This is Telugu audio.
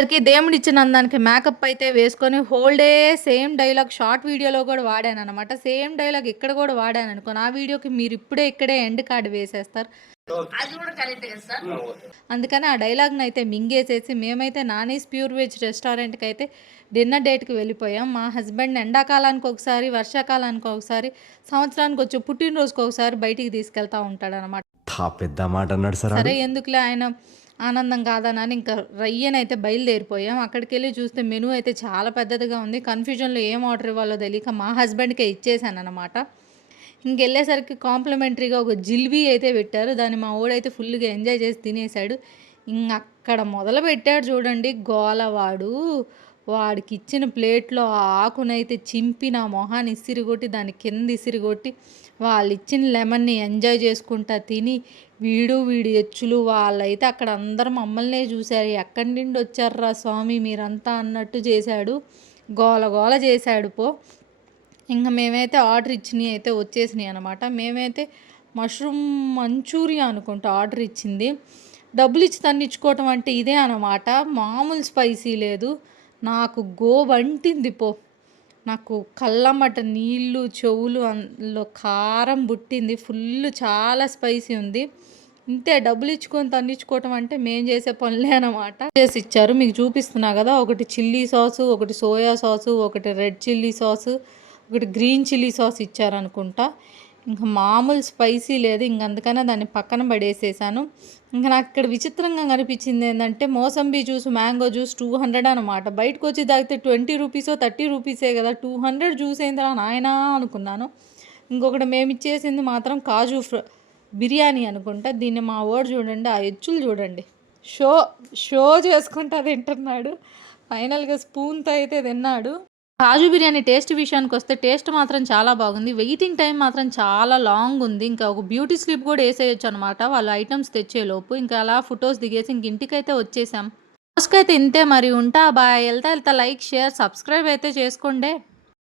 వచ్చేసరికి దేవుడిచ్చిన అందానికి మేకప్ అయితే వేసుకొని whole day same dialogue short వీడియోలో కూడా వాడాననమాట. సేమ్ డైలాగ్ ఇక్కడ కూడా వాడాననుకో, నా వీడియోకి మీరు ఇక్కడే ఎండ్ కార్డ్ వేసేస్తారు. అందుకని ఆ డైలాగ్ని అయితే మింగేసేసి మేమైతే నానీస్ ప్యూర్ వెజ్ రెస్టారెంట్కి అయితే డిన్నర్ డేట్కి వెళ్ళిపోయాం. మా హస్బెండ్ ఎండాకాలానికి ఒకసారి, వర్షాకాలానికి ఒకసారి, సంవత్సరానికి వచ్చి పుట్టినరోజుకి ఒకసారి బయటికి తీసుకెళ్తా ఉంటాడనమాట. పెద్ద మాట అన్నాడు సార్. సరే ఎందుకులే ఆయన ఆనందం కాదనని ఇంకా రయ్యనైతే బయలుదేరిపోయాం. అక్కడికి వెళ్ళి చూస్తే మెనూ అయితే చాలా పెద్దదిగా ఉంది. కన్ఫ్యూజన్లో ఏం ఆర్డర్ ఇవ్వాలో తెలియక మా హస్బెండ్కే ఇచ్చేసాను అనమాట. ఇంకెళ్ళేసరికి కాంప్లిమెంటరీగా ఒక జిల్బీ అయితే పెట్టారు. దాన్ని మా ఓడైతే ఫుల్గా ఎంజాయ్ చేసి తినేశాడు. అక్కడ మొదలు పెట్టాడు చూడండి గోలవాడు. వాడికి ఇచ్చిన ప్లేట్లో ఆ ఆకునైతే చింపి నా మొహాన్ని ఇసిరిగొట్టి దాని కింద ఇసిరిగొట్టి వాళ్ళు ఇచ్చిన లెమన్ని ఎంజాయ్ చేసుకుంటా తిని వీడి ఎచ్చులు వాళ్ళైతే అక్కడ అందరూ మమ్మల్నే చూశారు. ఎక్కడి నుండి వచ్చారా స్వామి మీరంతా అన్నట్టు చేశాడు. గోల చేశాడు పో. ఇంకా మేమైతే ఆర్డర్ ఇచ్చినవి అయితే వచ్చేసినాయి అనమాట. మేమైతే మష్రూమ్ మంచూరియా అనుకుంటా ఆర్డర్ ఇచ్చింది. డబ్బులు ఇచ్చి తన్నిచ్చుకోవటం అంటే ఇదే అనమాట. మామూలు స్పైసీ లేదు. నాకు వంటింది పో. నాకు కళ్ళమ్మట నీళ్ళు చెవులు అందులో కారం బుట్టింది. ఫుల్ చాలా స్పైసీ ఉంది. ఇంతే, డబ్బులు ఇచ్చుకొని తన్నిచ్చుకోవటం అంటే మేము చేసే పనులే అనమాట. చేసి ఇచ్చారు, మీకు చూపిస్తున్నా కదా. ఒకటి చిల్లీ సాసు, ఒకటి సోయా సాసు, ఒకటి రెడ్ చిల్లీ సాసు, ఒకటి గ్రీన్ చిల్లీ సాస్ ఇచ్చారనుకుంటా. ఇంకా మామూలు స్పైసీ లేదు. అందుకనే దాన్ని పక్కన పడేసేసాను. ఇంకా నాకు ఇక్కడ విచిత్రంగా కనిపించింది ఏంటంటే మోసంబీ జ్యూస్, మ్యాంగో జ్యూస్ 200 అనమాట. బయటకు వచ్చి తాగితే 20 రూపీసో 30 రూపీసే కదా, 200 జ్యూస్ ఏందిరా నాయనా అనుకున్నాను. ఇంకొకటి మేము ఇచ్చేసింది మాత్రం కాజు బిర్యానీ అనుకుంటా. దీన్ని మా వాడు చూడండి, ఆ ఎచ్చులు చూడండి, షో చేసుకుంటా తింటున్నాడు. ఫైనల్గా స్పూన్తో అయితే తిన్నాడు. కాజు బిర్యానీ టేస్ట్ విషయానికి వస్తే టేస్ట్ మాత్రం చాలా బాగుంది. వెయిటింగ్ టైం మాత్రం చాలా లాంగ్ ఉంది. ఇంకా ఒక బ్యూటీ స్లిప్ కూడా వేసేయచ్చు అనమాట వాళ్ళు ఐటమ్స్ తెచ్చేలోపు. ఇంకా అలా ఫొటోస్ దిగేసి ఇంటికైతే వచ్చేసాం. రోజుకైతే ఇంతే మరి. ఉంటా బాయ్. వెళ్తా లైక్ షేర్ సబ్స్క్రైబ్ అయితే చేసుకోండి.